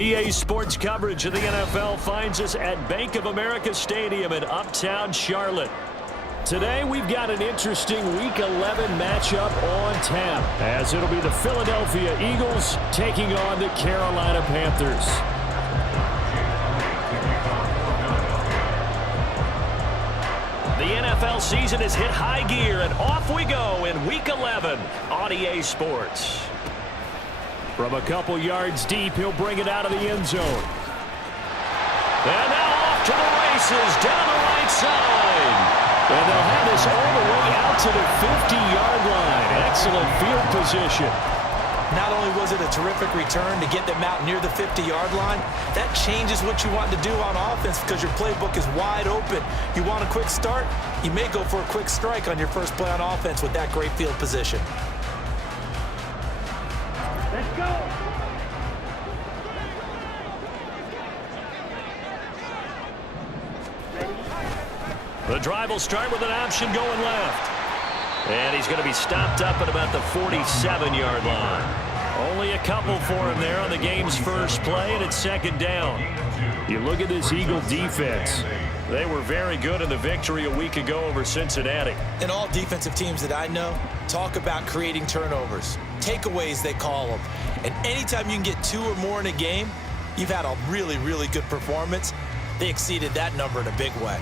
EA Sports coverage of the NFL finds us at Bank of America Stadium in Uptown Charlotte. Today we've got an interesting Week 11 matchup on tap, as it'll be the Philadelphia Eagles taking on the Carolina Panthers. The NFL season has hit high gear, and off we go in Week 11 on EA Sports. From a couple yards deep, he'll bring it out of the end zone. And now off to the races, down the right side. And they'll have this all the way out to the 50-yard line. Excellent field position. Not only was it a terrific return to get them out near the 50-yard line, that changes what you want to do on offense because your playbook is wide open. You want a quick start? You may go for a quick strike on your first play on offense with that great field position. Let's go. The drive will start with an option going left. And he's going to be stopped up at about the 47-yard line. Only a couple for him there on the game's first play, and it's second down. You look at this Eagle defense. They were very good in the victory a week ago over Cincinnati. And all defensive teams that I know talk about creating turnovers. Takeaways, they call them. And anytime you can get 2 or more in a game, you've had a really, really good performance. They exceeded that number in a big way.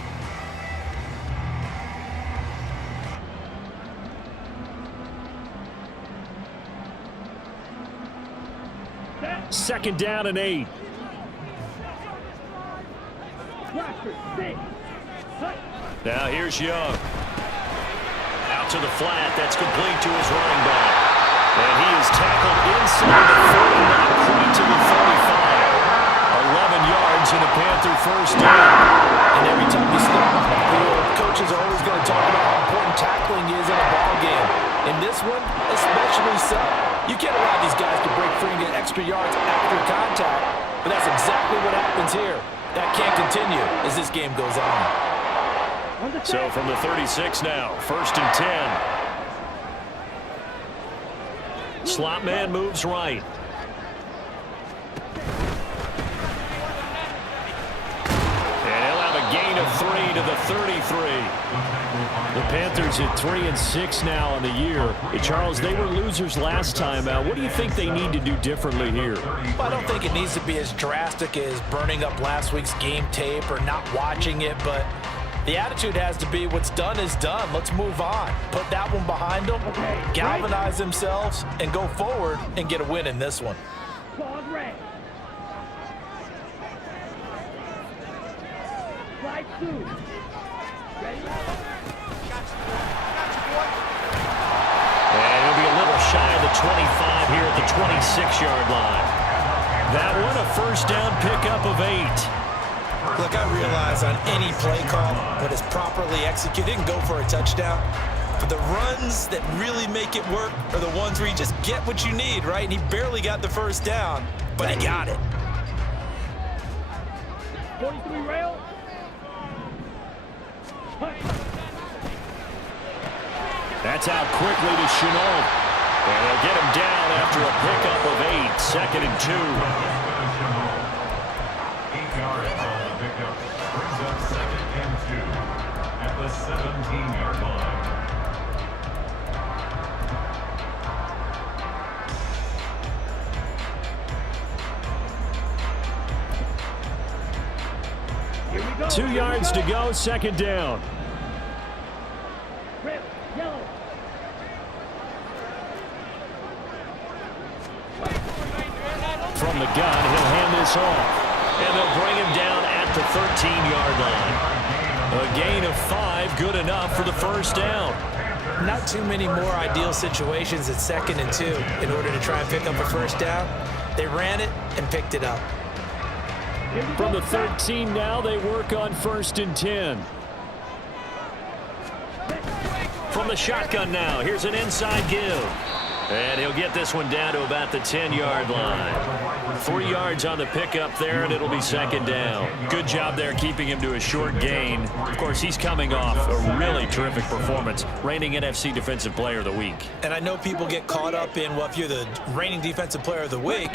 Second down and 8. Now here's Young. Out to the flat. That's complete to his running back. And he is tackled inside the 40, not quite to the 45. 11 yards and a Panther first down. And every time you step on the field, coaches are always going to talk about how important tackling is in a ball game. In this one, especially so. You can't allow these guys to break free and get extra yards after contact, but that's exactly what happens here. That can't continue as this game goes on. So from the 36 now, first and 10. Slot man moves right. And he'll have a gain of 3 to the 33. The Panthers at 3-6 now on the year. Charles, they were losers last time out. What do you think they need to do differently here? Well, I don't think it needs to be as drastic as burning up last week's game tape or not watching it, but the attitude has to be what's done is done. Let's move on. Put that one behind them, galvanize themselves, and go forward and get a win in this one. Slide 2. Ready? And he'll be a little shy of the 25 here at the 26-yard line. That one, a first down pickup of 8. Look, I realize on any play call, when it's properly executed, it can go for a touchdown. But the runs that really make it work are the ones where you just get what you need, right? And he barely got the first down, but he got it. 43 rail. That's out quickly to Chenault. And they'll get him down after a pickup of 8. Second and 2. 8 yards on the pickup. Brings up second and 2 at the 17-yard line. Here we go. 2 yards to go, second down. Red, yellow. From the gun, he'll hand this off. And they'll bring him down at the 13-yard line. A gain of 5, good enough for the first down. Not too many more ideal situations at second and 2 in order to try and pick up a first down. They ran it and picked it up. From the 13 now, they work on first and 10. From the shotgun now, here's an inside give. And he'll get this one down to about the 10-yard line. 3 yards on the pickup there, and it'll be second down. Good job there keeping him to a short gain. Of course, he's coming off a really terrific performance, reigning NFC Defensive Player of the Week. And I know people get caught up in, well, if you're the reigning Defensive Player of the Week,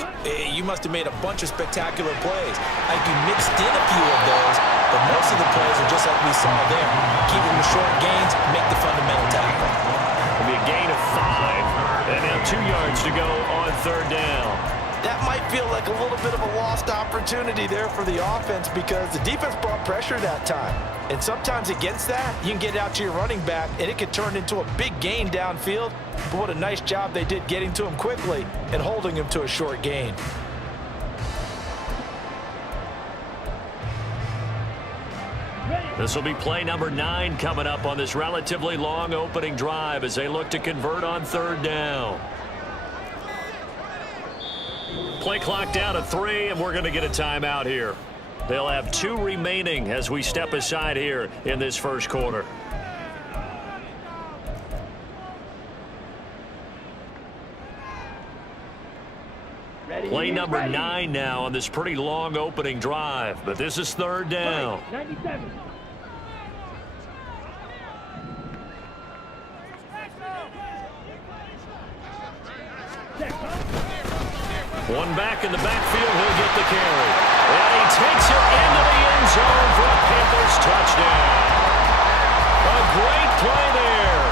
you must have made a bunch of spectacular plays. I think you mixed in a few of those, but most of the plays are just like we saw there. Keep them to short gains, make the fundamental tackle. It'll be a gain of 5. And now 2 yards to go on third down. That might feel like a little bit of a lost opportunity there for the offense because the defense brought pressure that time. And sometimes against that, you can get out to your running back, and it can turn into a big gain downfield. But what a nice job they did getting to him quickly and holding him to a short gain. This will be play number 9 coming up on this relatively long opening drive as they look to convert on third down. Play clock down to 3, and we're going to get a timeout here. They'll have 2 remaining as we step aside here in this first quarter. Play number 9 now on this pretty long opening drive, but this is third down. 97. One back in the backfield, he'll get the carry. And he takes it into the end zone for a Panthers touchdown. A great play there.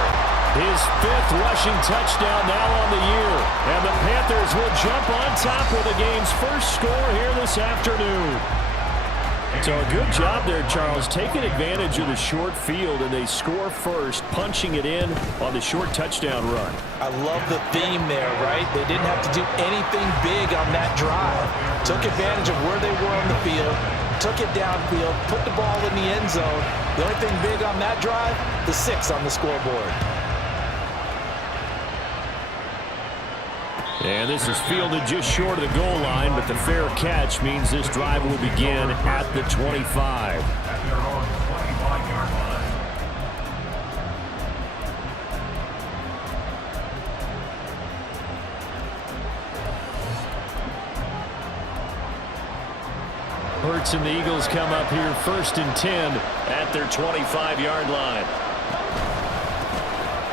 His 5th rushing touchdown now on the year. And the Panthers will jump on top with the game's first score here this afternoon. So a good job there, Charles, taking advantage of the short field, and they score first, punching it in on the short touchdown run. I love the theme there, right? They didn't have to do anything big on that drive. Took advantage of where they were on the field, took it downfield, put the ball in the end zone. The only thing big on that drive, the 6 on the scoreboard. And this is fielded just short of the goal line, but the fair catch means this drive will begin at the 25. At their own 25-yard line. Hurts and the Eagles come up here 1st and 10 at their 25-yard line.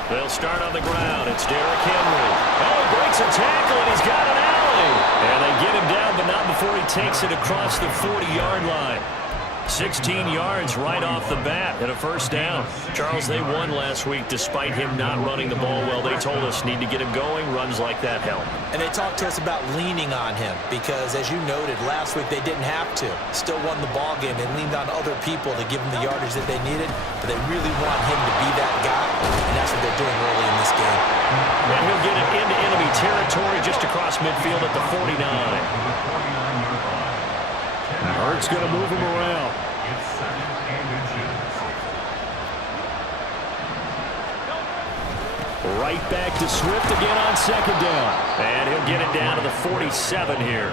They'll start on the ground. It's Derrick Henry. Oh, he breaks a tackle, and he's got an alley. And they get him down, but not before he takes it across the 40-yard line. 16 yards right off the bat and a first down. Charles, they won last week despite him not running the ball well. They told us need to get him going. Runs like that help. And they talked to us about leaning on him because, as you noted, last week they didn't have to. Still won the ball game. They leaned on other people to give them the yardage that they needed, but they really want him to be that guy, and that's what they're doing early in this game. And he'll get it into enemy territory just across midfield at the 49. Hurts going to move him around. It's 2nd and inches. Right back to Swift again on second down. And he'll get it down to the 47 here.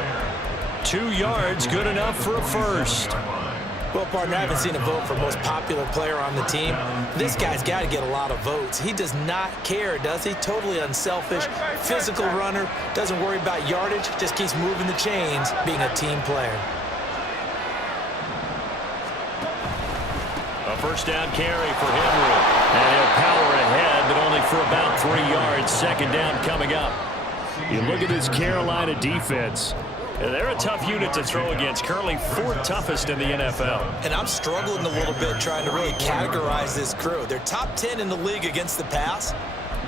2 yards, good enough for a first. Well, partner, I haven't seen a vote for most popular player on the team. This guy's got to get a lot of votes. He does not care, does he? Totally unselfish, physical runner, doesn't worry about yardage, just keeps moving the chains, being a team player. A first down carry for Henry. And he'll power ahead, but only for about 3 yards. Second down coming up. You look at this Carolina defense. They're a tough unit to throw against. Currently 4th toughest in the NFL. And I'm struggling a little bit trying to really categorize this crew. They're top 10 in the league against the pass,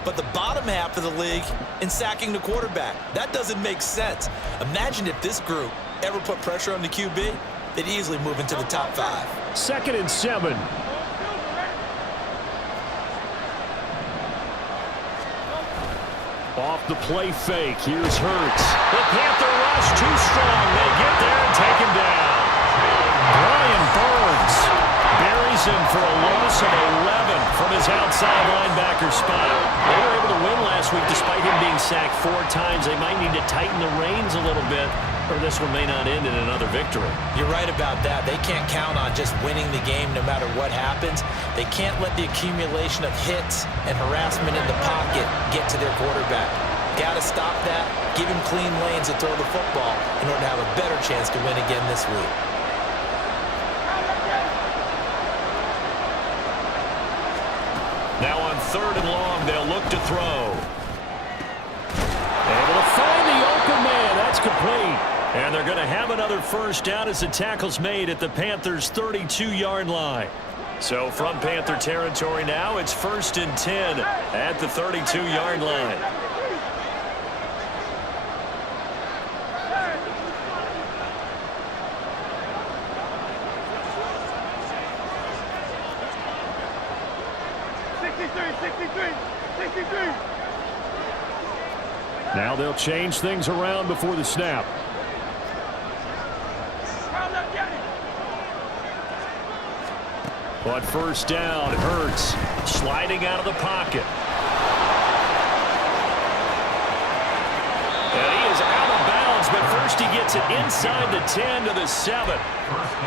but the bottom half of the league in sacking the quarterback. That doesn't make sense. Imagine if this group ever put pressure on the QB, they'd easily move into the top 5. 2nd and 7. Off the play fake. Here's Hurts. The Panther rush too strong. They get there and take him down. Brian Burns buries him for a loss of 11 from his outside linebacker spot. They were able to win last week despite him being sacked 4 times. They might need to tighten the reins a little bit, or this one may not end in another victory. You're right about that. They can't count on just winning the game no matter what happens. They can't let the accumulation of hits and harassment in the pocket get to their quarterback. Got to stop that, give him clean lanes to throw the football in order to have a better chance to win again this week. Now on 3rd and long, they'll look to throw. Able to find the open man. That's complete. And they're going to have another first down as the tackle's made at the Panthers' 32-yard line. So from Panther territory now, it's 1st and 10 at the 32-yard line. Now they'll change things around before the snap. But first down, Hurts sliding out of the pocket. And he is out of bounds, but first he gets it inside the 10 to the 7.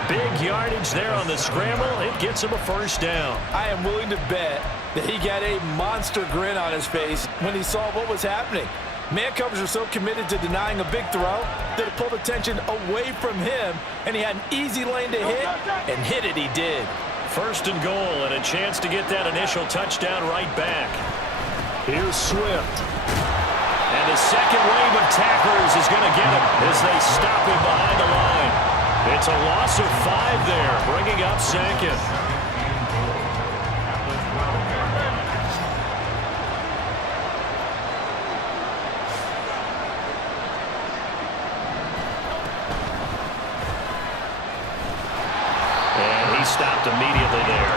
Big yardage there on the scramble. It gets him a first down. I am willing to bet that he got a monster grin on his face when he saw what was happening. Man coverage was so committed to denying a big throw that it pulled attention away from him, and he had an easy lane to hit, and hit it he did. 1st and goal, and a chance to get that initial touchdown right back. Here's Swift. And the second wave of tacklers is going to get him as they stop him behind the line. It's a loss of 5 there, bringing up 2nd. Stopped immediately there.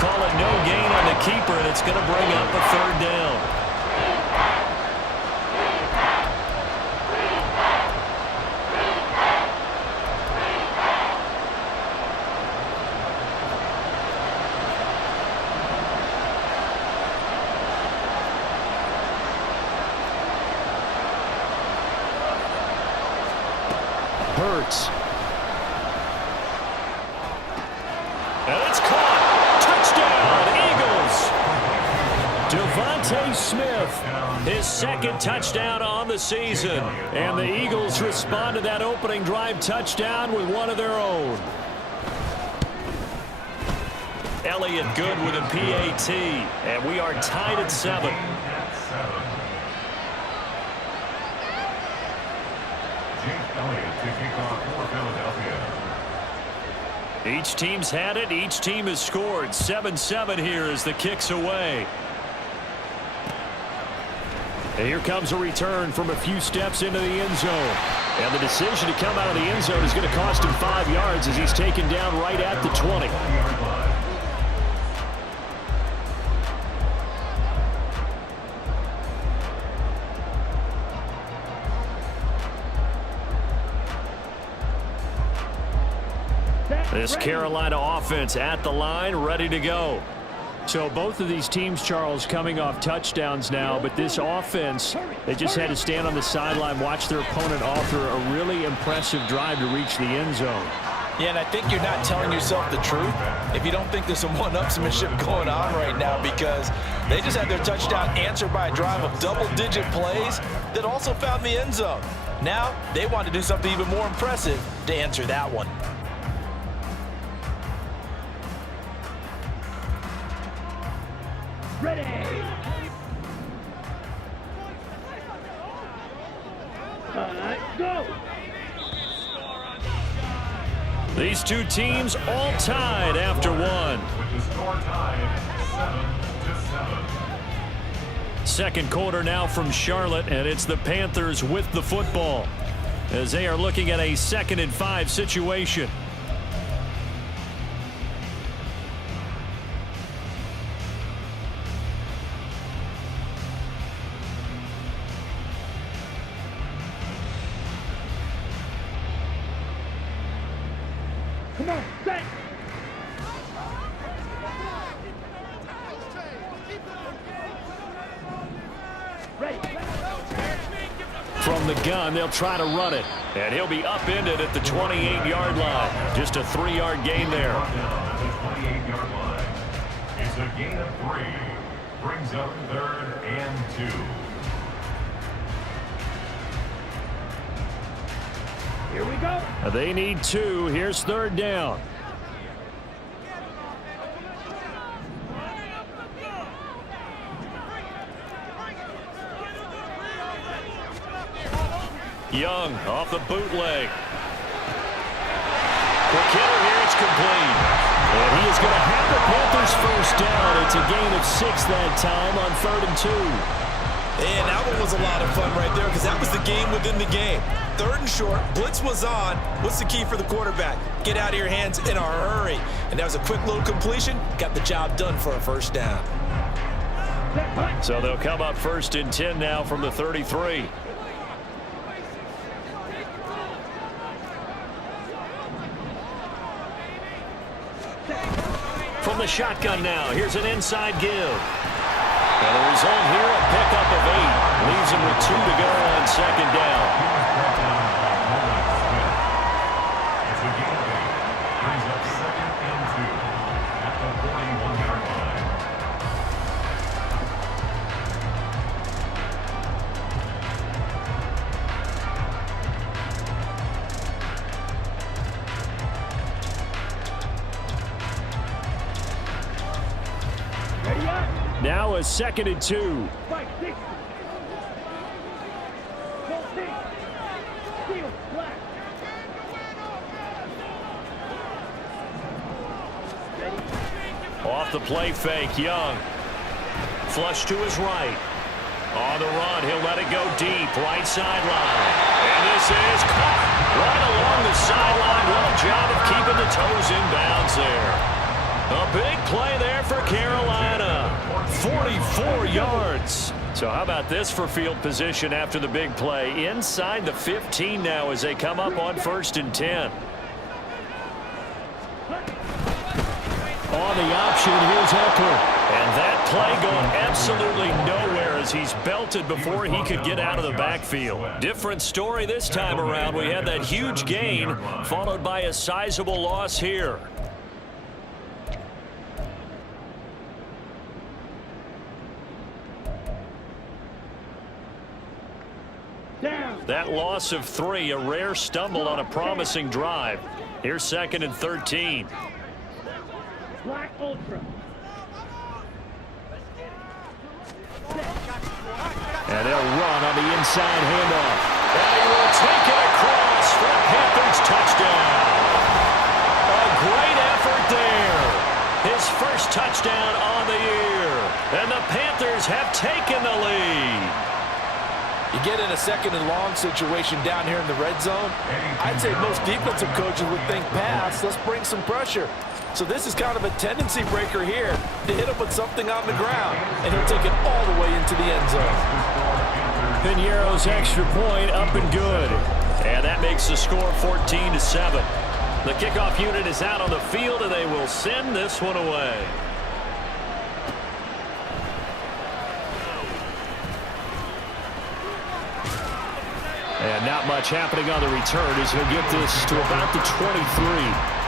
Call it no gain on the keeper, and it's going to bring up a 3rd down. Hurts. And it's caught. Touchdown, Eagles. Devontae Smith, his 2nd touchdown on the season. And the Eagles respond to that opening drive touchdown with one of their own. Elliott good with a PAT. And we are tied at 7. Each team's had it. Each team has scored. 7-7 here as the kick's away. And here comes a return from a few steps into the end zone. And the decision to come out of the end zone is going to cost him 5 yards as he's taken down right at the 20. This Carolina offense at the line, ready to go. So both of these teams, Charles, coming off touchdowns now, but this offense, they just had to stand on the sideline, watch their opponent offer a really impressive drive to reach the end zone. Yeah, and I think you're not telling yourself the truth if you don't think there's some one-upsmanship going on right now, because they just had their touchdown answered by a drive of double-digit plays that also found the end zone. Now they want to do something even more impressive to answer that one. Ready. Go. These two teams all tied after one. With the score tied 7-7. Second quarter now from Charlotte, and it's the Panthers with the football as they are looking at a 2nd and 5 situation. Come on, set. Ready. From the gun, they'll try to run it, and he'll be upended at the 28-yard line. Just a 3-yard gain there. At the 28-yard line. It's a gain of 3. Brings up 3rd and 2. Here we go. They need 2. Here's 3rd down. Young off the bootleg. The killer here, it's complete. And he is going to have the Panthers first down. It's a gain of 6 that time on 3rd and 2. And that one was a lot of fun right there because that was the game within the game. 3rd and short, blitz was on. What's the key for the quarterback? Get out of your hands in a hurry. And that was a quick little completion. Got the job done for a first down. So they'll come up 1st and 10 now from the 33. From the shotgun now, here's an inside give. And the result here, a pickup of 8. Leaves him with 2 to go on 2nd down. It's a gain of 8. Brings up 2nd and 2 at the 41-yard line. Ready up. Now a 2nd and 2. Spike 60. Full team. Steel black. Off the play fake, Young. Flush to his right. On the run, he'll let it go deep. Right sideline. And this is caught right along the sideline. What a job of keeping the toes in bounds there. A big play there for Carolina. 44 yards. So how about this for field position after the big play? Inside the 15 now as they come up on 1st and 10. On the option, here's Eckler. And that play going absolutely nowhere as he's belted before he could get out of the backfield. Different story this time around. We had that huge gain followed by a sizable loss here. Down. That loss of 3, a rare stumble on a promising drive. Here's 2nd and 13. Black Ultra. And they'll run on the inside handoff. And he will take it across for a Panthers touchdown. A great effort there. His first touchdown on the year. And the Panthers have taken the lead. You get in a 2nd and long situation down here in the red zone. I'd say most defensive coaches would think pass. Let's bring some pressure. So this is kind of a tendency breaker here to hit him with something on the ground. And he'll take it all the way into the end zone. Piñeiro's extra point up and good. And that makes the score 14-7. The kickoff unit is out on the field, and they will send this one away. And not much happening on the return as he'll get this to about the 23.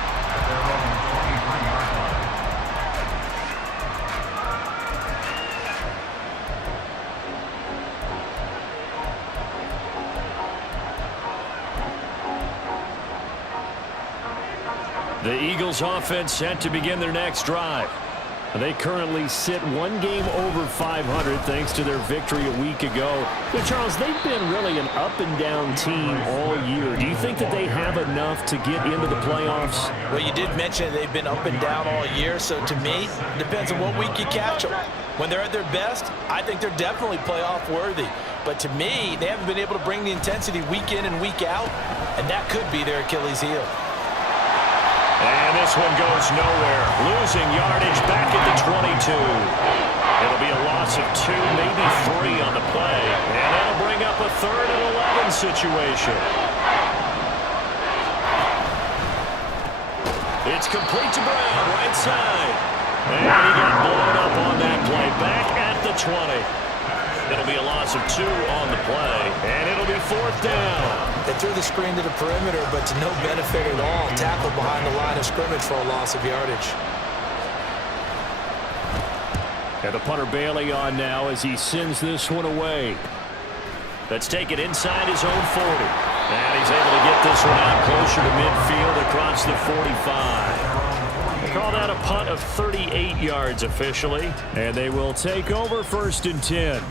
The Eagles offense set to begin their next drive. They currently sit 1 game over 500 thanks to their victory a week ago. But Charles, they've been really an up-and-down team all year. Do you think that they have enough to get into the playoffs? Well, you did mention they've been up and down all year, so to me, it depends on what week you catch them. When they're at their best, I think they're definitely playoff worthy. But to me, they haven't been able to bring the intensity week in and week out, and that could be their Achilles heel. And this one goes nowhere. Losing yardage back at the 22. It'll be a loss of 2, maybe 3 on the play. And that'll bring up a 3rd and 11 situation. It's complete to Brown, right side. And he got blown up on that play. Back at the 20. It'll be a loss of 2 on the play. And it'll be 4th down. They threw the screen to the perimeter, but to no benefit at all. Tackled behind the line of scrimmage for a loss of yardage. And the punter Bailey on now as he sends this one away. Let's take it inside his own 40. And he's able to get this one out closer to midfield across the 45. They call that a punt of 38 yards officially. And they will take over 1st and 10.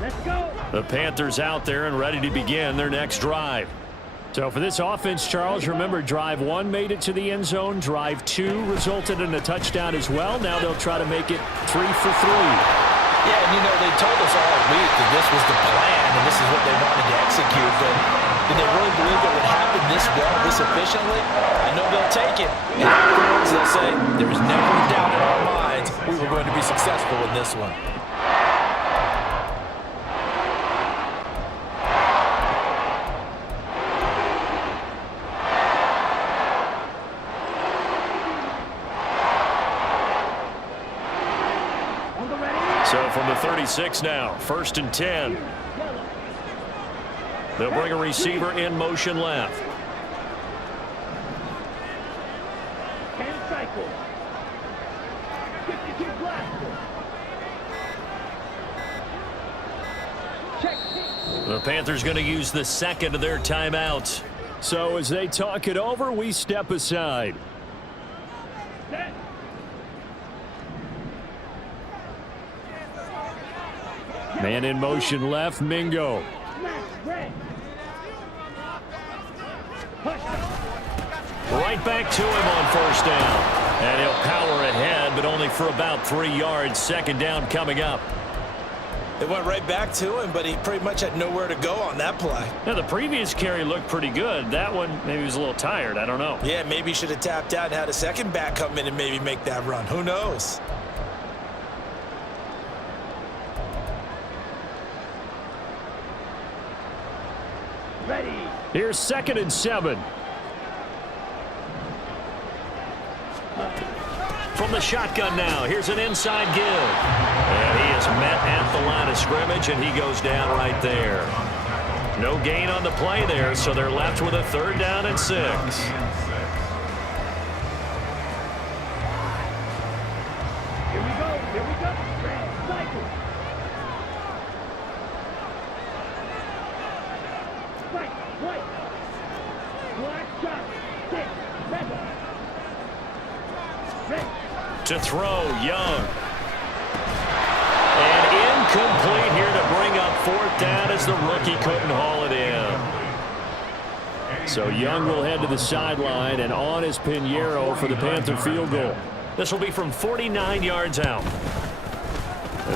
Let's go. The Panthers out there and ready to begin their next drive. So for this offense, Charles, remember drive 1 made it to the end zone. Drive 2 resulted in a touchdown as well. Now they'll try to make it 3 for 3. Yeah, and you know, they told us all week that this was the plan and this is what they wanted to execute, but did they really believe it would happen this well, this efficiently? I know they'll take it. And afterwards, they'll say, there was never a doubt in our minds we were going to be successful in this one. So from the 36 now, 1st and 10. They'll bring a receiver in motion left. 10 cycles. 52 blaster. Check. The Panthers going to use the second of their timeouts. So as they talk it over, we step aside. Set. Man in motion left, Mingo. Smash. Red. Push. Right back to him on 1st down. And he'll power ahead, but only for about 3 yards. 2nd down coming up. It went right back to him, but he pretty much had nowhere to go on that play. Now, the previous carry looked pretty good. That one, maybe he was a little tired. I don't know. Yeah, maybe he should have tapped out and had a second back come in and maybe make that run. Who knows? Ready. Here's 2nd and 7. From the shotgun now, here's an inside give. And he is met at the line of scrimmage, and he goes down right there. No gain on the play there, so they're left with a 3rd down and 6. Here we go. Here we go. Red. Cycle. Right. White. Black shot. 6. 7. Red. To throw, Young. And incomplete here to bring up 4th down as the rookie couldn't haul it in. So Young will head to the sideline, and on is Pinheiro for the Panther field goal. This will be from 49 yards out.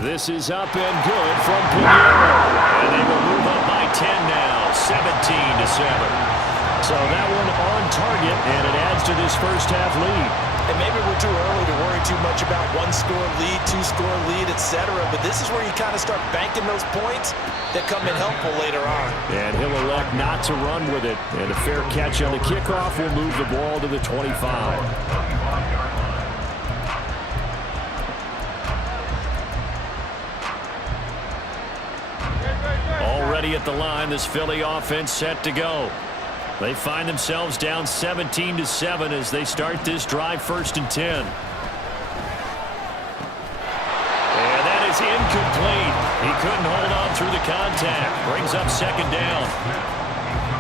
This is up and good from Pinheiro. And they will move up by 10 now, 17-7. So that one on target, and it adds to this first half lead. And maybe we're too early to worry too much about 1-score lead, 2-score lead, etc. But this is where you kind of start banking those points that come in helpful later on. And he'll elect not to run with it. And a fair catch on the kickoff will move the ball to the 25. Already at the line, this Philly offense set to go. They find themselves down 17-7 as they start this drive 1st and 10. And that is incomplete. He couldn't hold on through the contact. Brings up 2nd down.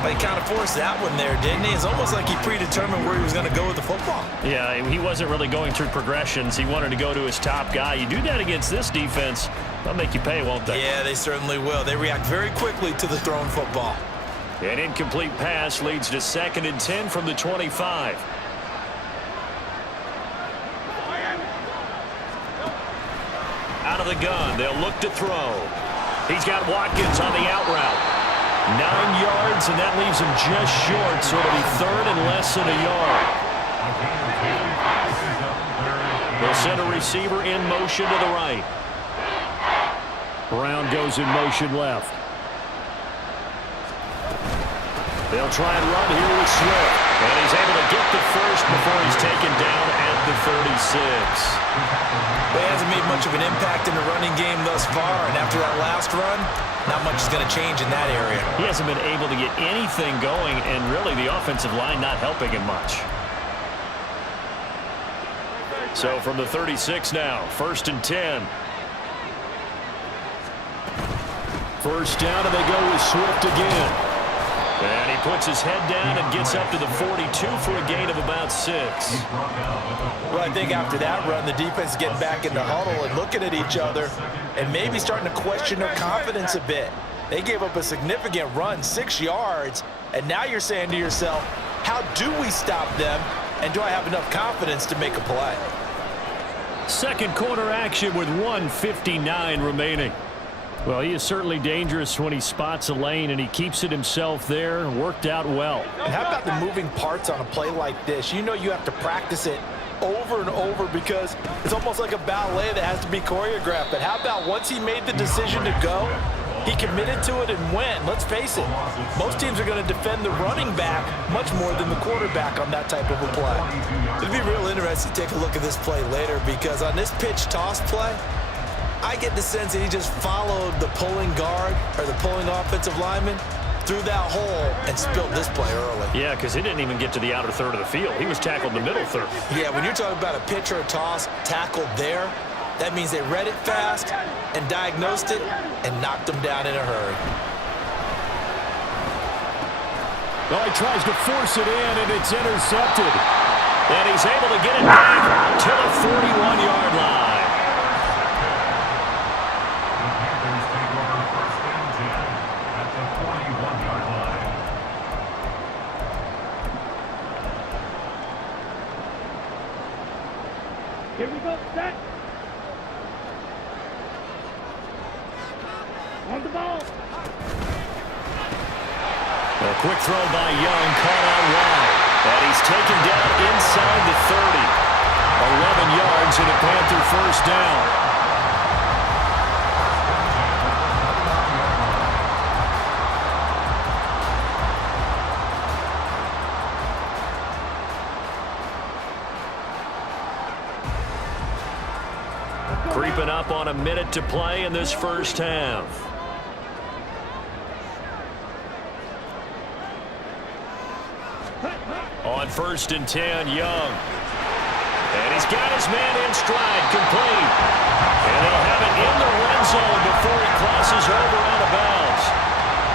He kind of forced that one there, didn't he? It's almost like he predetermined where he was going to go with the football. Yeah, he wasn't really going through progressions. He wanted to go to his top guy. You do that against this defense, they'll make you pay, won't they? Yeah, they certainly will. They react very quickly to the thrown football. An incomplete pass leads to 2nd and 10 from the 25. Out of the gun, they'll look to throw. He's got Watkins on the out route. 9 yards, and that leaves him just short, so it'll be 3rd and less than a yard. They'll send a receiver in motion to the right. Brown goes in motion left. They'll try and run here with Swift. And he's able to get the first before he's taken down at the 36. But he hasn't made much of an impact in the running game thus far, and after that last run, not much is going to change in that area. He hasn't been able to get anything going, and really the offensive line not helping him much. So from the 36 now, 1st and 10. First down, and they go with Swift again. And he puts his head down and gets up to the 42 for a gain of about 6. Well, I think after that run, the defense is getting back in the huddle and looking at each other and maybe starting to question their confidence a bit. They gave up a significant run, 6 yards, and now you're saying to yourself, how do we stop them, and do I have enough confidence to make a play? Second quarter action with 1:59 remaining. Well, he is certainly dangerous when he spots a lane, and he keeps it himself there. Worked out well. And how about the moving parts on a play like this? You know you have to practice it over and over because it's almost like a ballet that has to be choreographed. But how about once he made the decision to go, he committed to it and went. Let's face it, most teams are going to defend the running back much more than the quarterback on that type of a play. It'd be real interesting to take a look at this play later because on this pitch toss play, I get the sense that he just followed the pulling guard or the pulling offensive lineman through that hole and spilled this play early. Yeah, because he didn't even get to the outer third of the field. He was tackled in the middle third. Yeah, when you're talking about a pitch or a toss tackled there, that means they read it fast and diagnosed it and knocked him down in a hurry. Well, he tries to force it in, and it's intercepted. And he's able to get it back to the 41-yard line. Here we go, set. On the ball. A quick throw by Young, caught out wide. And he's taken down inside the 30. 11 yards and a Panther first down. Creeping up on a minute to play in this first half. On 1st and 10, Young. And he's got his man in stride, complete. And they'll have it in the red zone before he crosses over out of bounds.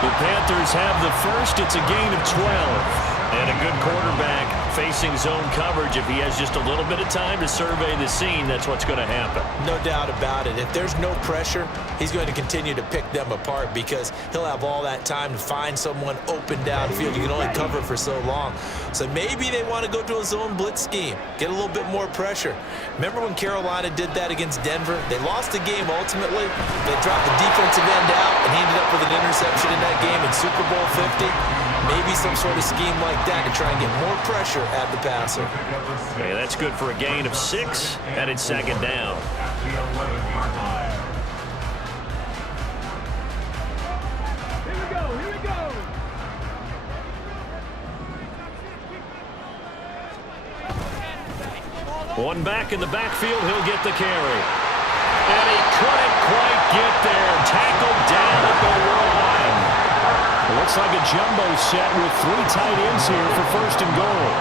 The Panthers have the first. It's a gain of 12. And a good quarterback facing zone coverage. If he has just a little bit of time to survey the scene, that's what's going to happen. No doubt about it. If there's no pressure, he's going to continue to pick them apart because he'll have all that time to find someone open downfield. You can only cover for so long. So maybe they want to go to a zone blitz scheme, get a little bit more pressure. Remember when Carolina did that against Denver? They lost the game ultimately. They dropped the defensive end out, and he ended up with an interception in that game in Super Bowl 50. Maybe some sort of scheme like that to try and get more pressure at the passer. Okay, that's good for a gain of 6, and it's second down. Here we go, here we go. One back in the backfield, he'll get the carry. And he couldn't quite get there. Tackled down at the line. It looks like a jumbo set with 3 tight ends here for 1st and goal.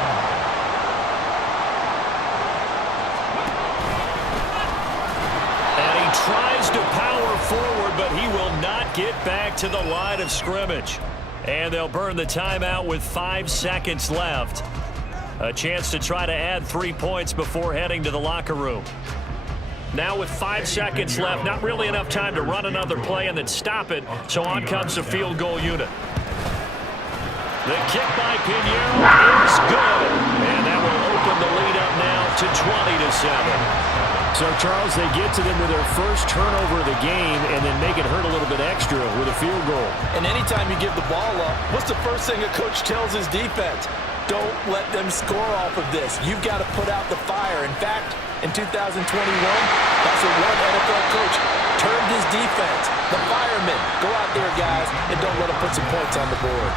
And he tries to power forward, but he will not get back to the line of scrimmage. And they'll burn the timeout with 5 seconds left. A chance to try to add 3 points before heading to the locker room. Now with 5 seconds left, not really enough time to run another play and then stop it, so on comes the field goal unit. The kick by Pinheiro is good, and that will open the lead up now to 20-7. So, Charles, they get to them with their first turnover of the game and then make it hurt a little bit extra with a field goal. And anytime you give the ball up, what's the first thing a coach tells his defense? Don't let them score off of this. You've got to put out the fire. In fact, in 2021, that's what one NFL coach turned his defense. The firemen. Go out there, guys, and don't let them put some points on the board.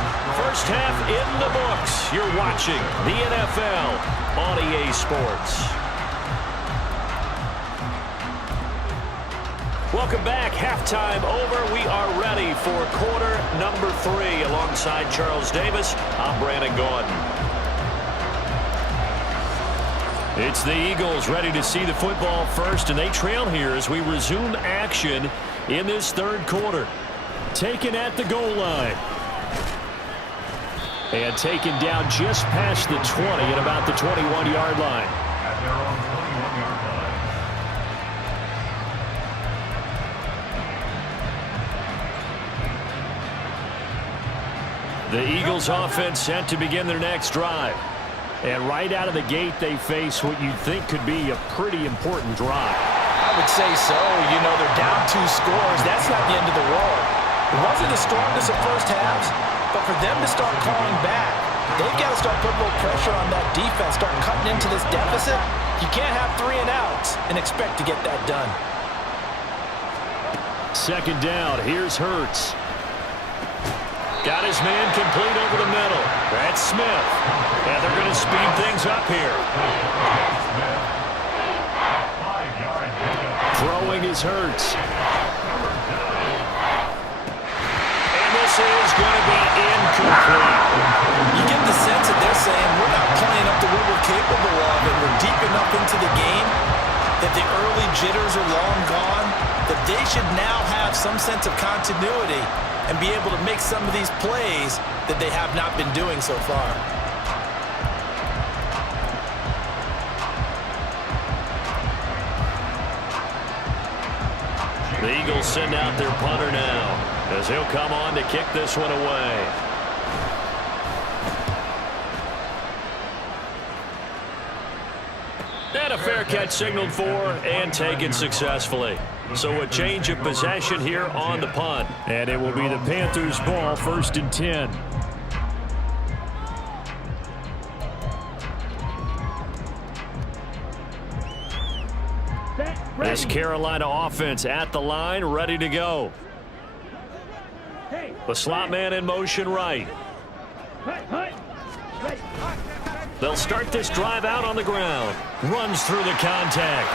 First half in the books. You're watching the NFL on EA Sports. Welcome back. Halftime over. We are ready for quarter number 3. Alongside Charles Davis, I'm Brandon Gordon. It's the Eagles ready to see the football first, and they trail here as we resume action in this third quarter. Taken at the goal line. And taken down just past the 20 at about the 21-yard line. At their own 21-yard line. The Eagles offense set to begin their next drive. And right out of the gate, they face what you'd think could be a pretty important drive. I would say so. You know, they're down 2 scores. That's not the end of the world. It wasn't the strongest of first halves, but for them to start calling back, they've got to start putting a little pressure on that defense, start cutting into this deficit. You can't have 3 and outs and expect to get that done. Second down. Here's Hurts. Got his man complete over the middle. That's Smith. And they're going to speed things up here. Throwing is Hurts. And this is going to be incomplete. You get the sense that they're saying we're not playing up to what we're capable of, and we're deep enough into the game that the early jitters are long gone, that they should now have some sense of continuity and be able to make some of these plays that they have not been doing so far. The Eagles send out their punter now as he'll come on to kick this one away. And a fair catch signaled for and taken successfully. So a change of possession here on the punt. And it will be the Panthers' ball, 1st and 10. This Carolina offense at the line, ready to go. The slot man in motion right. They'll start this drive out on the ground. Runs through the contact.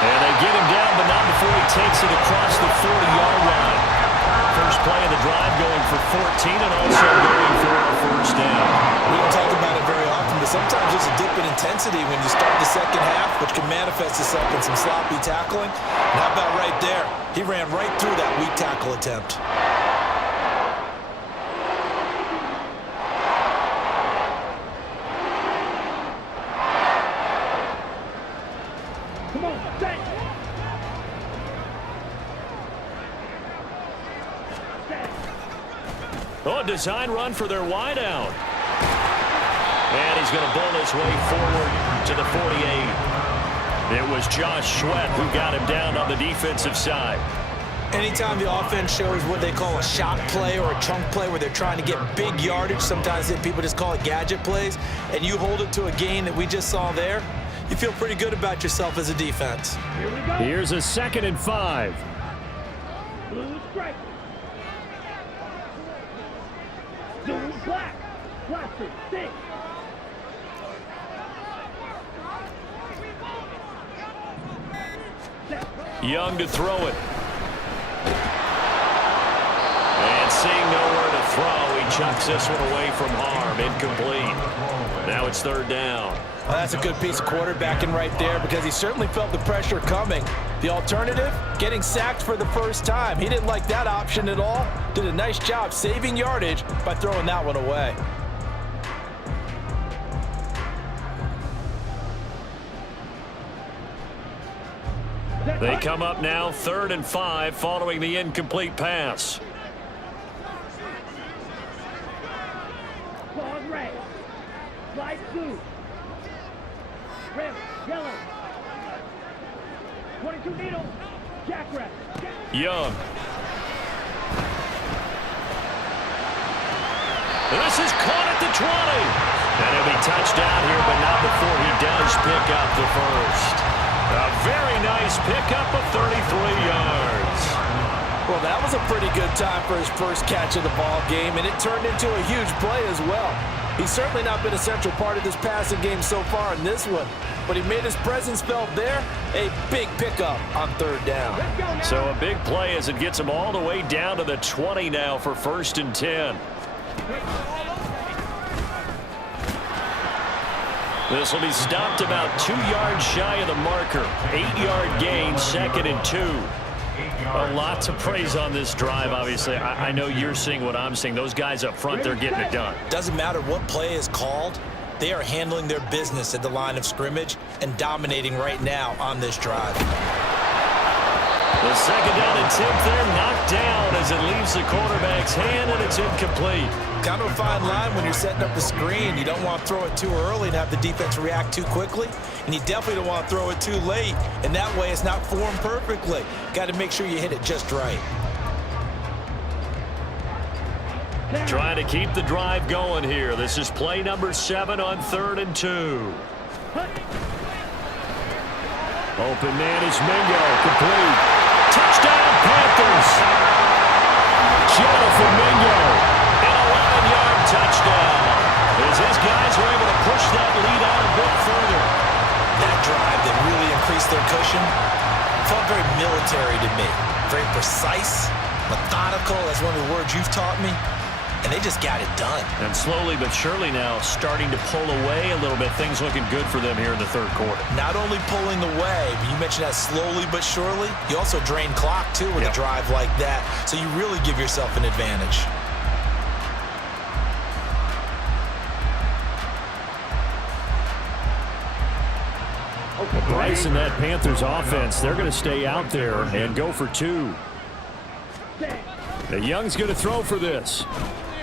And they get him down, but not before he takes it across the 40-yard line. First play of the drive going for 14 and also going for a first down. We don't talk about it very often, but sometimes there's a dip in intensity when you start the second half, which can manifest itself in some sloppy tackling. And how about right there? He ran right through that weak tackle attempt. Oh, design run for their wideout. And he's going to bull his way forward to the 48. It was Josh Sweat who got him down on the defensive side. Anytime the offense shows what they call a shot play or a chunk play where they're trying to get big yardage, sometimes people just call it gadget plays, and you hold it to a gain that we just saw there, you feel pretty good about yourself as a defense. Here we go. Here's a 2nd and 5. Blue stripe. Blue black. Blaster. Stick. Young to throw it. And seeing nowhere to throw, he chucks this one away from harm. Incomplete. Now it's 3rd down. Well, that's a good piece of quarterbacking right there because he certainly felt the pressure coming. The alternative, getting sacked for the first time. He didn't like that option at all. Did a nice job saving yardage by throwing that one away. They come up now 3rd and 5 following the incomplete pass. Fog red. Light blue. Red. Yellow. 22 needles. Jackrabbit. Young. This is caught at the 20. And he'll be touched down here, but not before he does pick up the first. A very nice pickup of 33 yards. Well, that was a pretty good time for his first catch of the ball game, and it turned into a huge play as well. He's certainly not been a central part of this passing game so far in this one, but he made his presence felt there. A big pickup on third down. So a big play as it gets him all the way down to the 20 now for 1st and 10. This will be stopped about 2 yards shy of the marker. 8-yard gain, 2nd and 2. A lot to praise on this drive, obviously. I know you're seeing what I'm seeing. Those guys up front, they're getting it done. Doesn't matter what play is called. They are handling their business at the line of scrimmage and dominating right now on this drive. The 2nd down and 10th there, knocked down as it leaves the quarterback's hand, and it's incomplete. Kind of a fine line when you're setting up the screen. You don't want to throw it too early and have the defense react too quickly, and you definitely don't want to throw it too late, and that way it's not formed perfectly. Got to make sure you hit it just right. Trying to keep the drive going here. This is play number 7 on 3rd and 2. Open man is Mingo, complete. Touchdown, Panthers. Jonathan Mingo, an 11-yard touchdown. As his guys were able to push that lead out a bit further. That drive that really increased their cushion felt very military to me. Very precise, methodical. That's one of the words you've taught me. And they just got it done. And slowly but surely now starting to pull away a little bit. Things looking good for them here in the 3rd quarter. Not only pulling away, but you mentioned that slowly but surely. You also drain clock, too, with a drive like that. So you really give yourself an advantage. Bryce and that Panthers offense, they're going to stay out there and go for 2. The Young's going to throw for this.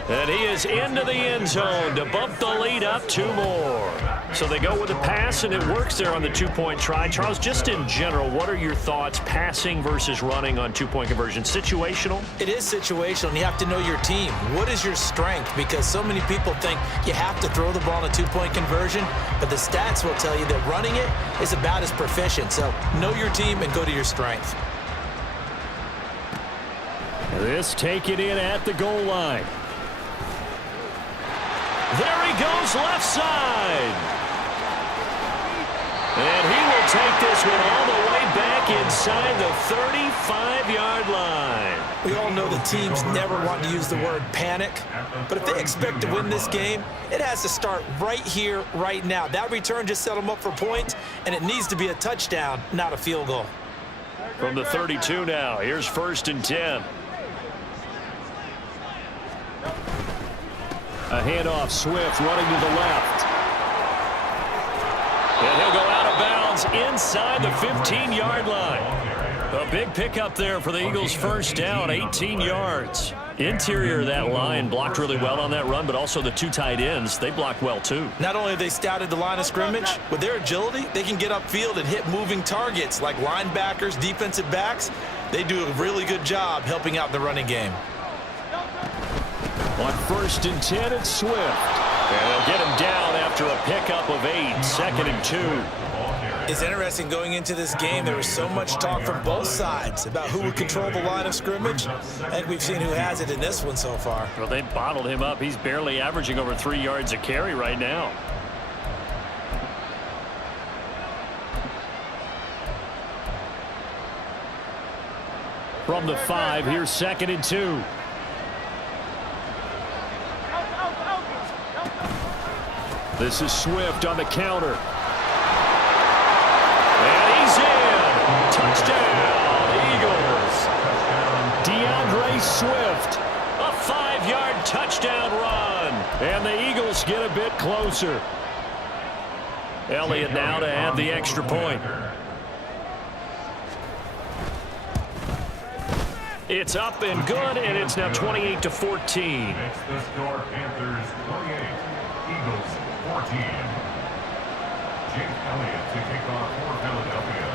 And he is into the end zone to bump the lead up 2 more. So they go with a pass, and it works there on the 2-point try. Charles, just in general, what are your thoughts passing versus running on 2-point conversion? Situational? It is situational, and you have to know your team. What is your strength? Because so many people think you have to throw the ball in a 2-point conversion, but the stats will tell you that running it is about as proficient. So know your team and go to your strength. This taken in at the goal line. There he goes left side. And he will take this one all the way back inside the 35-yard line. We all know the teams never want to use the word panic, but if they expect to win this game, it has to start right here, right now. That return just set them up for points, and it needs to be a touchdown, not a field goal. From the 32 now, here's 1st and 10. A handoff, Swift running to the left. And he'll go out of bounds inside the 15-yard line. A big pickup there for the Eagles' 1st down, 18 yards. Interior of that line blocked really well on that run, but also the 2 tight ends, they blocked well too. Not only have they scouted the line of scrimmage, with their agility, they can get upfield and hit moving targets like linebackers, defensive backs. They do a really good job helping out the running game. On 1st and 10, it's Swift. And they'll get him down after a pickup of 8, 2nd and 2. It's interesting going into this game. There was so much talk from both sides about who would control the line of scrimmage. I think we've seen who has it in this one so far. Well, they bottled him up. He's barely averaging over 3 yards a carry right now. From the 5, here's 2nd and 2. This is Swift on the counter. And he's in. Touchdown, Eagles. DeAndre Swift. A 5-yard touchdown run. And the Eagles get a bit closer. Elliott now to add the extra point. It's up and good, and it's now 28-14. It's the score, Panthers 28, Eagles 14. Jake Elliott to kick off for Philadelphia.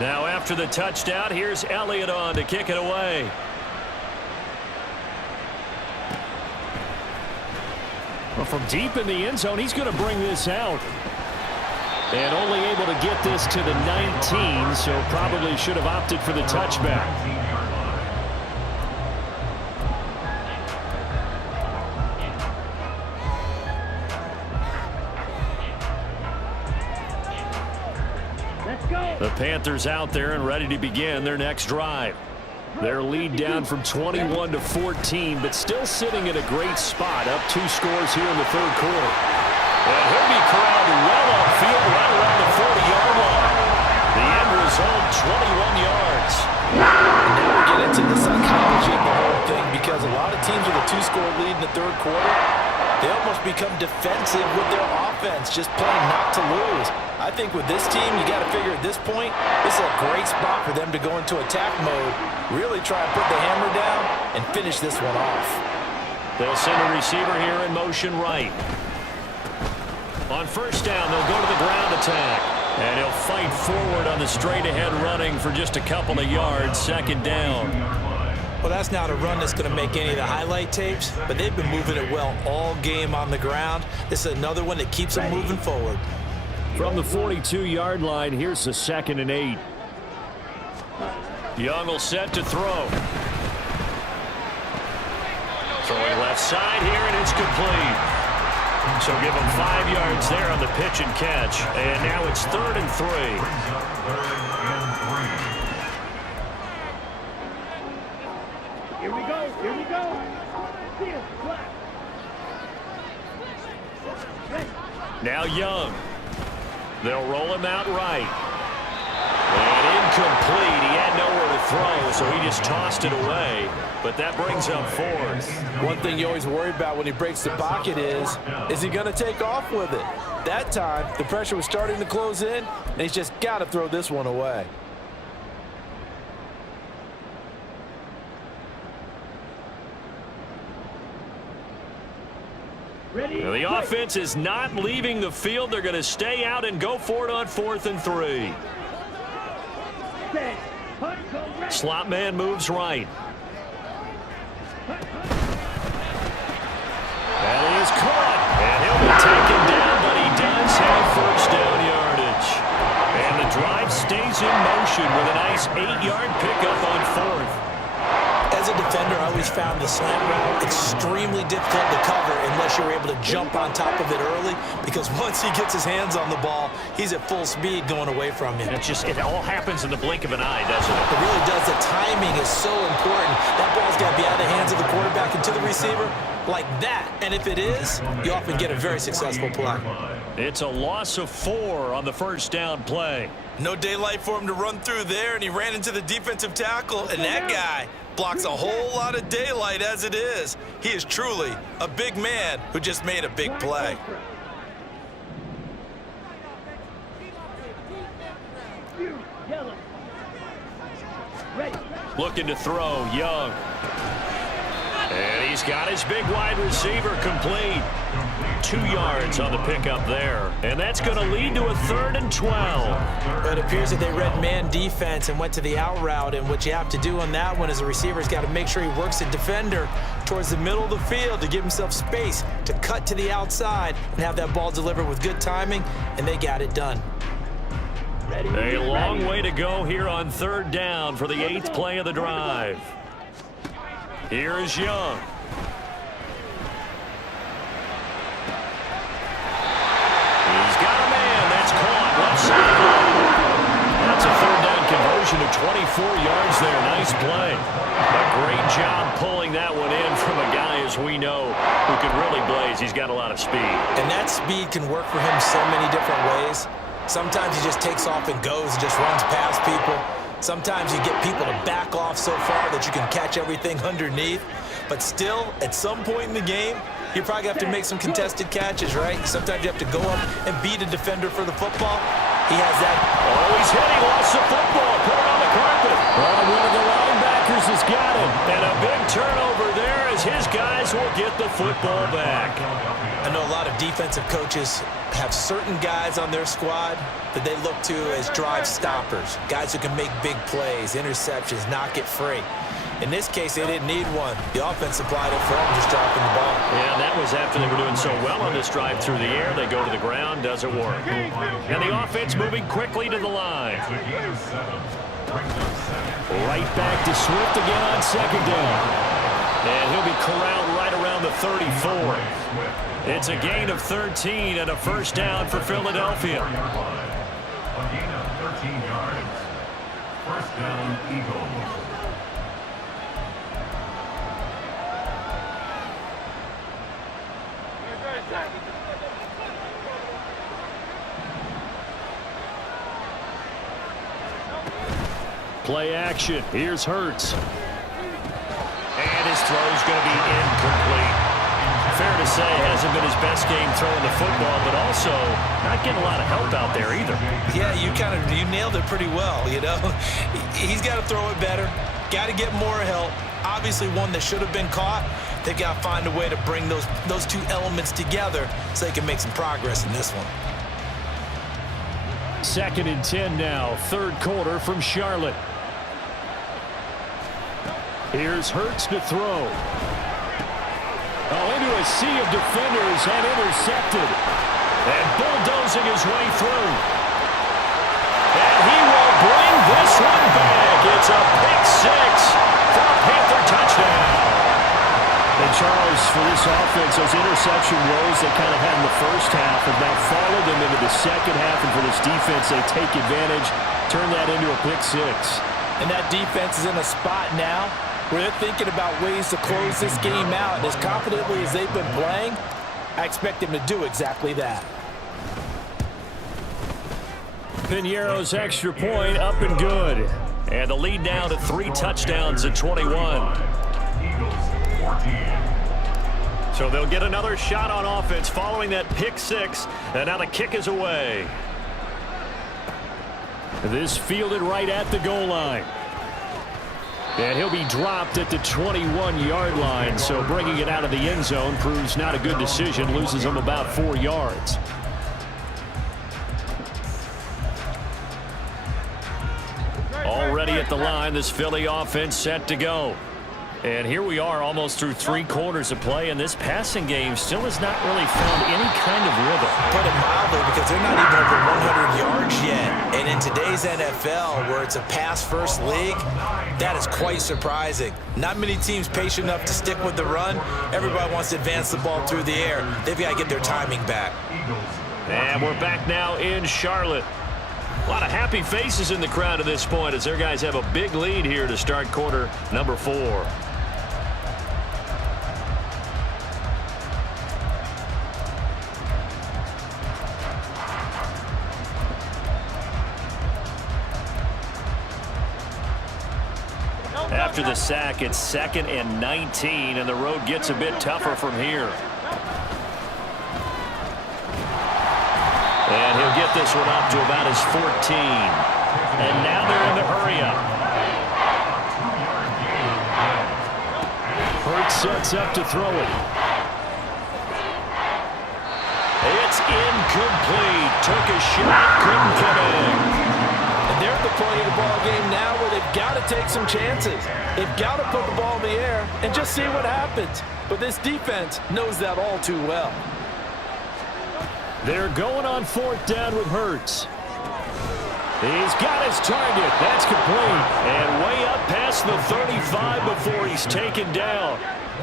Now after the touchdown, here's Elliott on to kick it away. Well, from deep in the end zone, he's going to bring this out. And only able to get this to the 19, so probably should have opted for the touchback. The Panthers out there and ready to begin their next drive. Their lead down from 21 to 14, but still sitting in a great spot, up 2 scores here in the third quarter. And he'll be corralled well upfield right around the 40-yard line. The end result, 21 yards. And now we get into the psychology of the whole thing, because a lot of teams with a 2-score lead in the third quarter, they almost become defensive with their offense, just playing not to lose. I think with this team, you got to figure at this point, this is a great spot for them to go into attack mode, really try and put the hammer down and finish this one off. They'll send a receiver here in motion right. On first down, they'll go to the ground attack. And he'll fight forward on the straight-ahead running for just a couple of yards, second down. Well, that's not a run that's going to make any of the highlight tapes, but they've been moving it well all game on the ground. This is another one that keeps them moving forward. From the 42-yard line, here's the 2nd and 8. Young will set to throw. Throwing left side here, and it's complete. So give him 5 yards there on the pitch and catch. And now it's 3rd and 3. Here we go. Here we go. Field, flat. Now Young. They'll roll him out right. And incomplete. He had nowhere to throw, so he just tossed it away. But that brings up 4th. One thing you always worry about when he breaks the pocket is he going to take off with it? That time, the pressure was starting to close in, and he's just got to throw this one away. Now the offense is not leaving the field. They're going to stay out and go for it on 4th and 3. Slot man moves right. And he is caught. And he'll be taken down, but he does have first down yardage. And the drive stays in motion with a nice 8-yard pickup on 4th. As a defender, I always found the slant route extremely difficult to cover unless you're able to jump on top of it early, because once he gets his hands on the ball, he's at full speed going away from you. It all happens in the blink of an eye, doesn't it? It really does. The timing is so important. That ball's got to be out of the hands of the quarterback and to the receiver like that. And if it is, you often get a very successful play. It's a loss of 4 on the first down play. No daylight for him to run through there, and he ran into the defensive tackle, and that guy blocks a whole lot of daylight as it is. He is truly a big man who just made a big play. Looking to throw, Young. And he's got his big wide receiver complete. 2 yards on the pickup there. And that's going to lead to a 3rd and 12. It appears that they read man defense and went to the out route, and what you have to do on that one is the receiver's got to make sure he works the defender towards the middle of the field to give himself space to cut to the outside and have that ball delivered with good timing, and they got it done. A long way to go here on 3rd down for the 8th play of the drive. Here is Young. He's got a man. That's caught. Left sideline. That's a 3rd down conversion of 24 yards there. Nice play. A great job pulling that one in from a guy, as we know, who can really blaze. He's got a lot of speed. And that speed can work for him so many different ways. Sometimes he just takes off and goes and just runs past people. Sometimes you get people to back off so far that you can catch everything underneath. But still, at some point in the game, you probably have to make some contested catches, right? Sometimes you have to go up and beat a defender for the football. He has that. Oh, he's hit. He lost the football. Put it on the carpet. Well, one of the linebackers has got it. And a big turnover there as his guys will get the football back. I know a lot of defensive coaches have certain guys on their squad that they look to as drive stoppers, guys who can make big plays, interceptions, knock it free. In this case, they didn't need one. The offense supplied it for them, just dropping the ball. Yeah, and that was after they were doing so well on this drive through the air. They go to the ground, doesn't work. And the offense moving quickly to the line. Right back to Swift again on second down. And he'll be corralled right around the 34. It's a gain of 13 and a first down for Philadelphia. A gain of 13 yards. First down, Eagles. Play action. Here's Hurts. And his throw's going to be incomplete. Fair to say, hasn't been his best game throwing the football, but also not getting a lot of help out there either. Yeah, you nailed it pretty well, you know. He's got to throw it better, got to get more help. Obviously one that should have been caught. They've got to find a way to bring those two elements together so they can make some progress in this one. 2nd and 10 now, third quarter from Charlotte. Here's Hurts to throw. Oh, into a sea of defenders and intercepted. And bulldozing his way through. And he will bring this one back. It's a pick six for a Panther touchdown. And Charles, for this offense, those interception woes they kind of had in the first half have now followed them into the second half. And for this defense, they take advantage, turn that into a pick six. And that defense is in a spot now where they're thinking about ways to close this game out. And as confidently as they've been playing, I expect them to do exactly that. Piñeiro's extra point up and good. And the lead now to 3 touchdowns at 21. Eagles 14. So they'll get another shot on offense following that pick six. And now the kick is away. This fielded right at the goal line. And he'll be dropped at the 21-yard line, so bringing it out of the end zone proves not a good decision, loses him about 4 yards. Already at the line, this Philly offense set to go. And here we are almost through 3 quarters of play, and this passing game still has not really found any kind of rhythm. Put it mildly, because they're not even over 100 yards yet. And in today's NFL, where it's a pass-first league, that is quite surprising. Not many teams patient enough to stick with the run. Everybody wants to advance the ball through the air. They've got to get their timing back. And we're back now in Charlotte. A lot of happy faces in the crowd at this point as their guys have a big lead here to start quarter number 4. After the sack, it's 2nd and 19, and the road gets a bit tougher from here. And he'll get this one up to about his 14. And now they're in the hurry up. Hurts sets up to throw it. It's incomplete. Took a shot, couldn't connect. And they're at the point of the ball game now where they've got to take some chances. They've got to put the ball in the air and just see what happens. But this defense knows that all too well. They're going on 4th down with Hurts. He's got his target. That's complete. And way up past the 35 before he's taken down.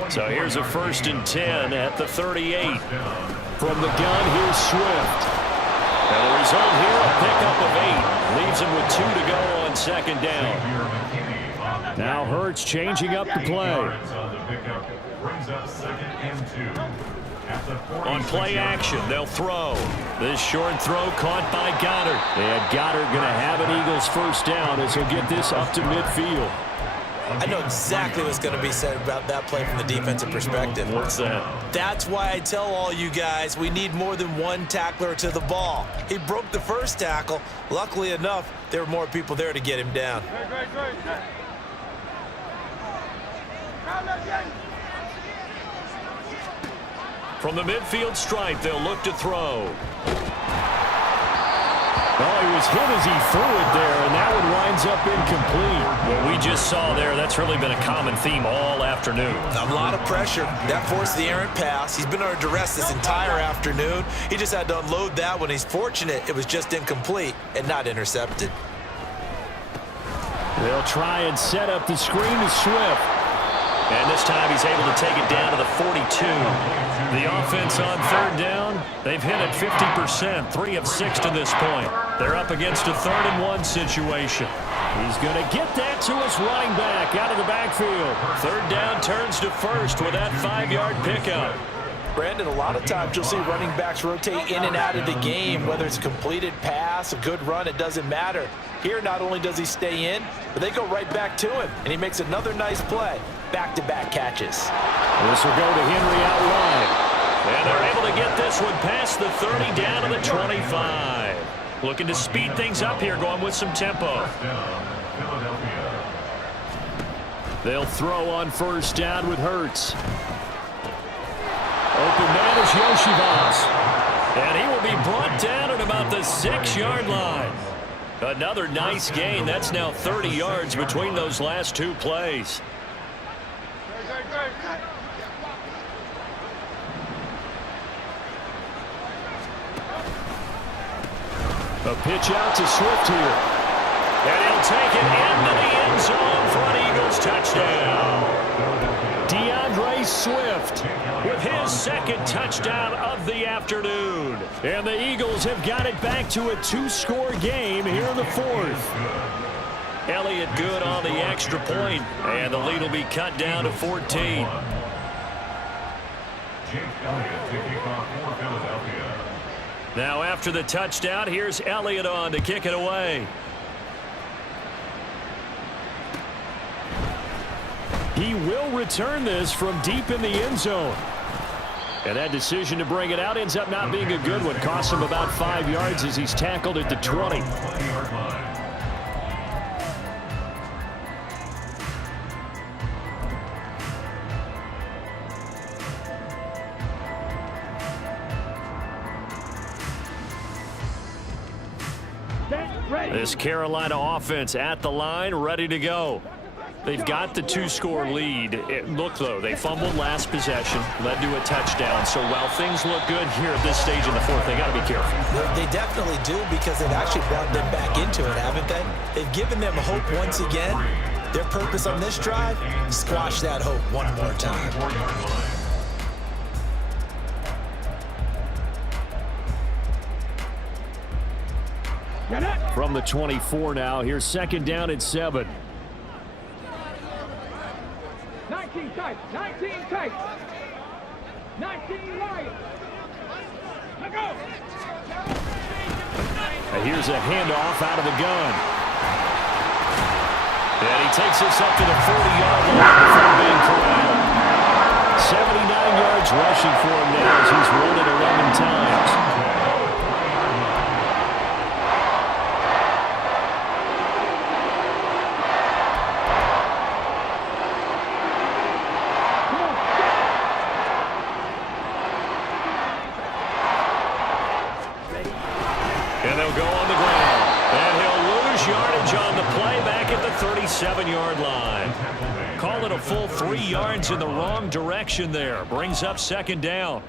So here's a 1st and 10 at the 38. From the gun, here's Swift. And the result here, a pickup of 8. Leaves him with 2 to go on 2nd down. Now Hurts changing up the play. Brings up 2nd and 2. On play action, they'll throw. This short throw caught by Goddard. And Goddard going to have an Eagles first down as he'll get this up to midfield. I know exactly what's going to be said about that play from the defensive perspective. What's that? That's why I tell all you guys we need more than one tackler to the ball. He broke the first tackle. Luckily enough, there were more people there to get him down. From the midfield stripe, they'll look to throw. Oh, he was hit as he threw it there, and that one winds up incomplete. What we just saw there, that's really been a common theme all afternoon. A lot of pressure. That forced the errant pass. He's been under duress this entire afternoon. He just had to unload that one. He's fortunate it was just incomplete and not intercepted. They'll try and set up the screen to Swift. And this time he's able to take it down to the 42. The offense on third down, they've hit it 50%, 3 of 6 to this point. They're up against a 3rd and 1 situation. He's going to get that to his running back out of the backfield. Third down turns to first with that 5-yard pickup. Brandon, a lot of times you'll see running backs rotate in and out of the game, whether it's a completed pass, a good run, it doesn't matter. Here, not only does he stay in, but they go right back to him, and he makes another nice play. Back-to-back catches. This will go to Henry out wide. And they're able to get this one past the 30 down to the 25. Looking to speed things up here, going with some tempo. They'll throw on first down with Hurts. Open man is Yoshivas. And he will be brought down at about the 6-yard line. Another nice gain. That's now 30 yards between those last 2 plays. A pitch out to Swift here. And he'll take it into the end zone for an Eagles touchdown. DeAndre Swift With his 2nd touchdown of the afternoon. And the Eagles have got it back to a 2-score game here in the 4th. Elliott good on the extra point, and the lead will be cut down to 14. Jake Elliott taking off for Philadelphia. Now after the touchdown, here's Elliott on to kick it away. He will return this from deep in the end zone. And that decision to bring it out ends up not being a good one. Costs him about 5 yards as he's tackled at the 20. 20-yard line. This Carolina offense at the line, ready to go. They've got the 2-score lead. Look, though, they fumbled last possession, led to a touchdown. So while things look good here at this stage in the 4th, they got to be careful. They definitely do, because they've actually brought them back into it, haven't they? They've given them hope once again. Their purpose on this drive, squash that hope one more time. 24-yard line. From the 24 now, here's 2nd down and 7. 19 tight, 19 tight, 19 Lions. Let go. And here's a handoff out of the gun. And he takes this up to the 40-yard line before being corralled. 79 yards rushing for him now as he's run it 11 times. And they'll go on the ground. And he'll lose yardage on the play back at the 37-yard line. Call it a full 3 yards in the wrong direction there. Brings up 2nd down.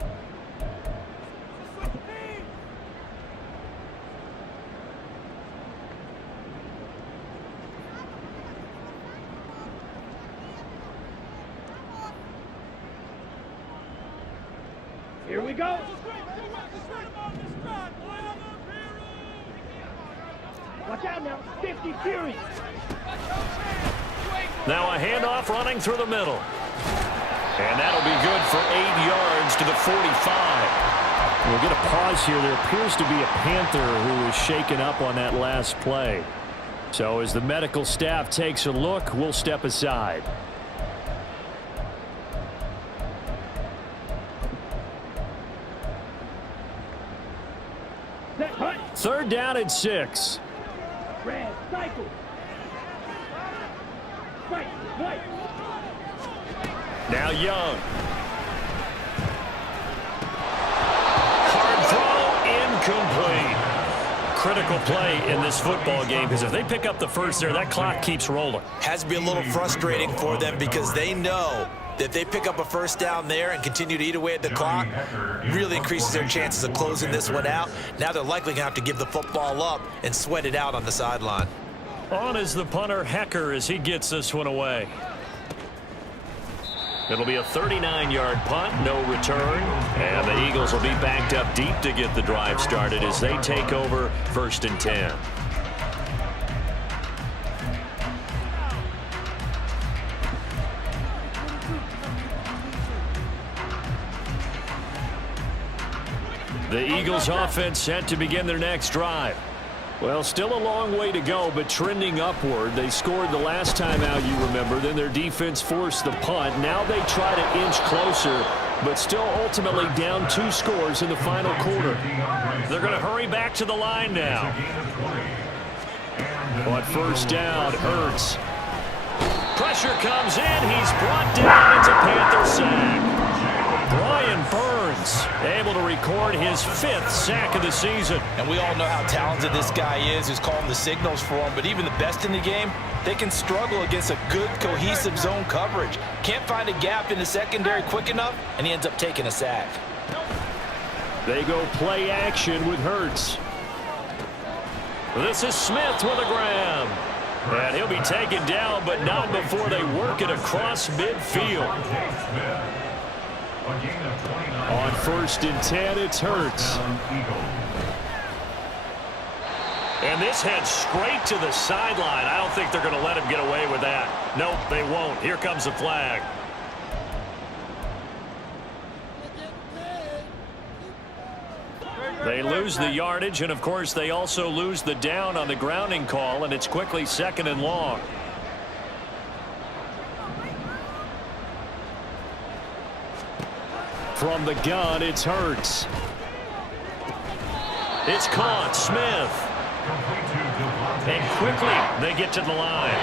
Here we go. Watch out now, 50 Fury. Now a handoff running through the middle. And that'll be good for 8 yards to the 45. We'll get a pause here. There appears to be a Panther who was shaken up on that last play. So as the medical staff takes a look, we'll step aside. Set, hut. 3rd down and 6. Red, cycle. Right, white. Now Young. Hard throw, incomplete. Critical play in this football game, because if they pick up the first there, that clock keeps rolling. Has to be a little frustrating for them because they know that if they pick up a first down there and continue to eat away at the clock, really increases their chances of closing this one out. Now they're likely going to have to give the football up and sweat it out on the sideline. On is the punter, Hecker, as he gets this one away. It'll be a 39-yard punt, no return. And the Eagles will be backed up deep to get the drive started as they take over 1st and 10. The Eagles offense set to begin their next drive. Well, still a long way to go, but trending upward. They scored the last time out, you remember. Then their defense forced the punt. Now they try to inch closer, but still ultimately down 2 scores in the final quarter. They're going to hurry back to the line now. On 1st down, Hurts. Pressure comes in. He's brought down. It's a Panther sack. Brian Burns able to record his 5th sack of the season. And we all know how talented this guy is, who's calling the signals for him. But even the best in the game, they can struggle against a good, cohesive zone coverage. Can't find a gap in the secondary quick enough, and he ends up taking a sack. They go play action with Hurts. This is Smith with a grab. And he'll be taken down, but not before they work it across midfield. On 1st and 10, it's Hurts. And this heads straight to the sideline. I don't think they're going to let him get away with that. Nope, they won't. Here comes the flag. They lose the yardage, and of course they also lose the down on the grounding call, and it's quickly 2nd and long. From the gun, it's Hurts. It's caught, Smith. And quickly, they get to the line.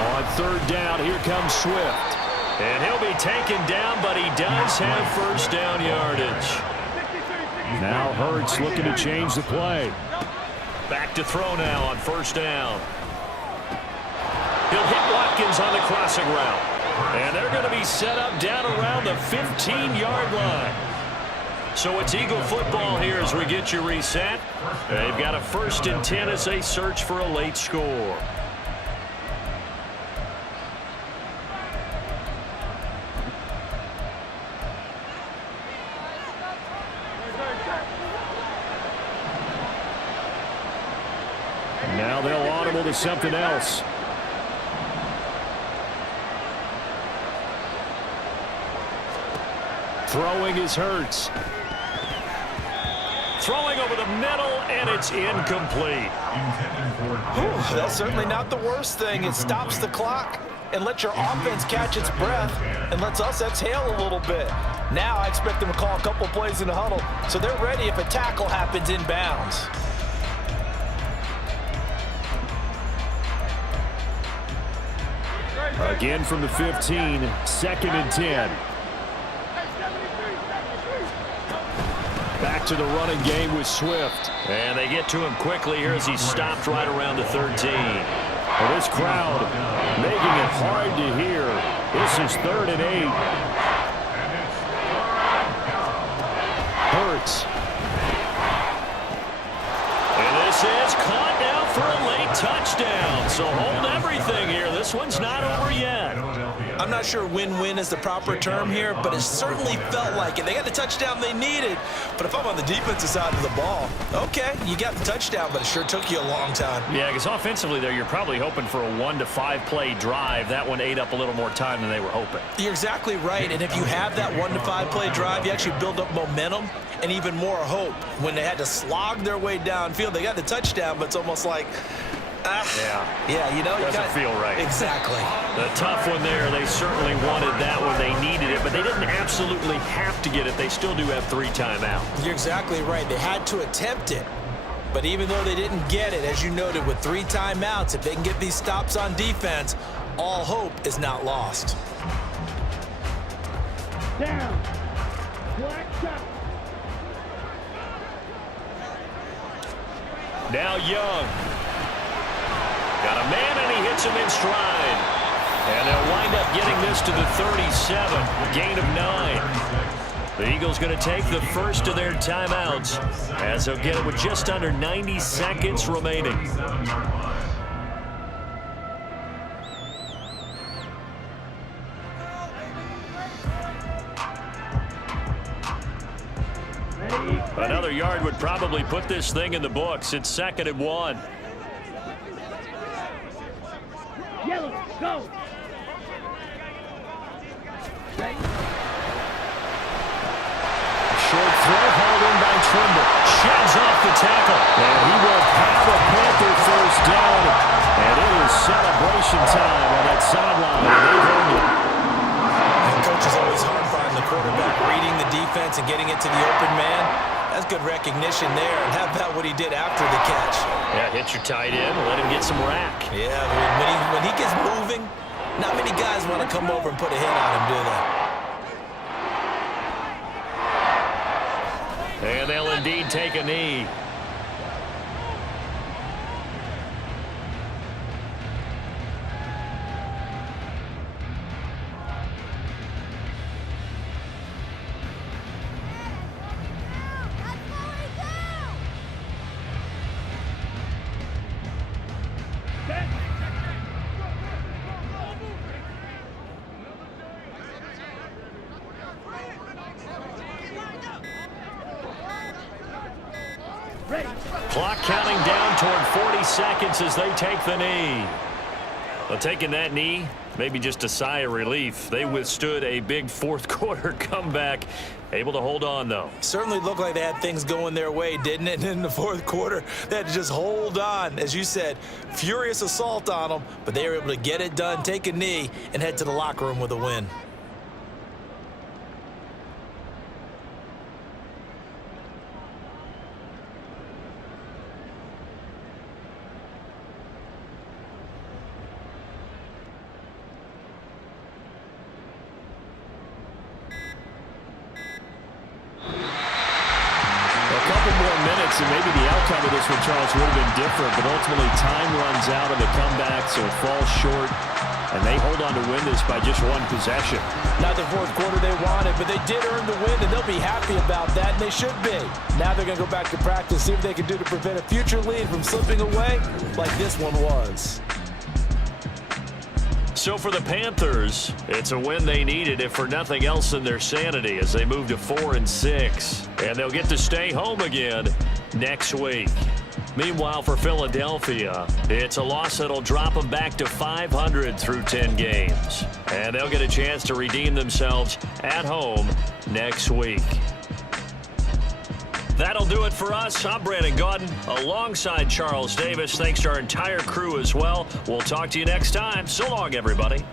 On 3rd down, here comes Swift. And he'll be taken down, but he does have 1st down yardage. Now Hurts looking to change the play. Back to throw now on 1st down. He'll hit Watkins on the crossing route. And they're going to be set up down around the 15-yard line. So it's Eagle football here as we get you reset. They've got a 1st and 10 as they search for a late score. Now they'll audible to something else. Throwing is Hurts. Throwing over the middle, and it's incomplete. Ooh, that's certainly not the worst thing. It stops the clock and lets your offense catch its breath and lets us exhale a little bit. Now I expect them to call a couple plays in the huddle so they're ready if a tackle happens inbounds. Again from the 15, 2nd and 10. Back to the running game with Swift. And they get to him quickly here as he stopped right around the 13. Well, this crowd making it hard to hear. This is 3rd and 8. Hurts. And this is caught now for a late touchdown. So hold everything here. This one's not over yet. I'm not sure win-win is the proper term here, but it certainly felt like it. They got the touchdown they needed, but if I'm on the defensive side of the ball, okay, you got the touchdown, but it sure took you a long time. Yeah, because offensively there, you're probably hoping for a 1 to 5 play drive. That one ate up a little more time than they were hoping. You're exactly right, and if you have that 1 to 5 play drive, you actually build up momentum and even more hope. When they had to slog their way downfield, they got the touchdown, but it's almost like, yeah, you know, doesn't feel right. Exactly. The tough one there, they certainly wanted that one. They needed it, but they didn't absolutely have to get it. They still do have 3 timeouts. You're exactly right. They had to attempt it. But even though they didn't get it, as you noted, with 3 timeouts, if they can get these stops on defense, all hope is not lost. Down. Black shot. Now Young. Got a man, and he hits him in stride. And they'll wind up getting this to the 37, a gain of 9. The Eagles going to take the first of their timeouts as they'll get it with just under 90 seconds remaining. Another yard would probably put this thing in the books. It's 2nd and 1. Yellow, go. Short throw hauled in by Trimble. Sheds off the tackle. And he will have a Panther first down. And it is celebration time on that sideline. They've earned it. And coach is always hard on the quarterback, reading the defense and getting it to the open man. That's good recognition there. And how about what he did after the catch? Yeah, hit your tight end, let him get some rack. Yeah, when he gets moving, not many guys want to come over and put a hit on him, do they? And they'll indeed take a knee. Clock counting down toward 40 seconds as they take the knee. Well, taking that knee, maybe just a sigh of relief. They withstood a big fourth quarter comeback. Able to hold on, though. Certainly looked like they had things going their way, didn't it? And in the fourth quarter, they had to just hold on. As you said, furious assault on them, but they were able to get it done, take a knee, and head to the locker room with a win. And maybe the outcome of this one, Charles, would have been different, but ultimately time runs out on the comeback, so it falls short, and they hold on to win this by just one possession. Not the fourth quarter they wanted, but they did earn the win, and they'll be happy about that, and they should be. Now they're going to go back to practice, see what they can do to prevent a future lead from slipping away like this one was. So for the Panthers, it's a win they needed, if for nothing else than their sanity, as they move to 4-6. And they'll get to stay home again next week. Meanwhile, for Philadelphia, it's a loss that'll drop them back to 500 through 10 games. And they'll get a chance to redeem themselves at home next week. That'll do it for us. I'm Brandon Gaudin alongside Charles Davis. Thanks to our entire crew as well. We'll talk to you next time. So long, everybody.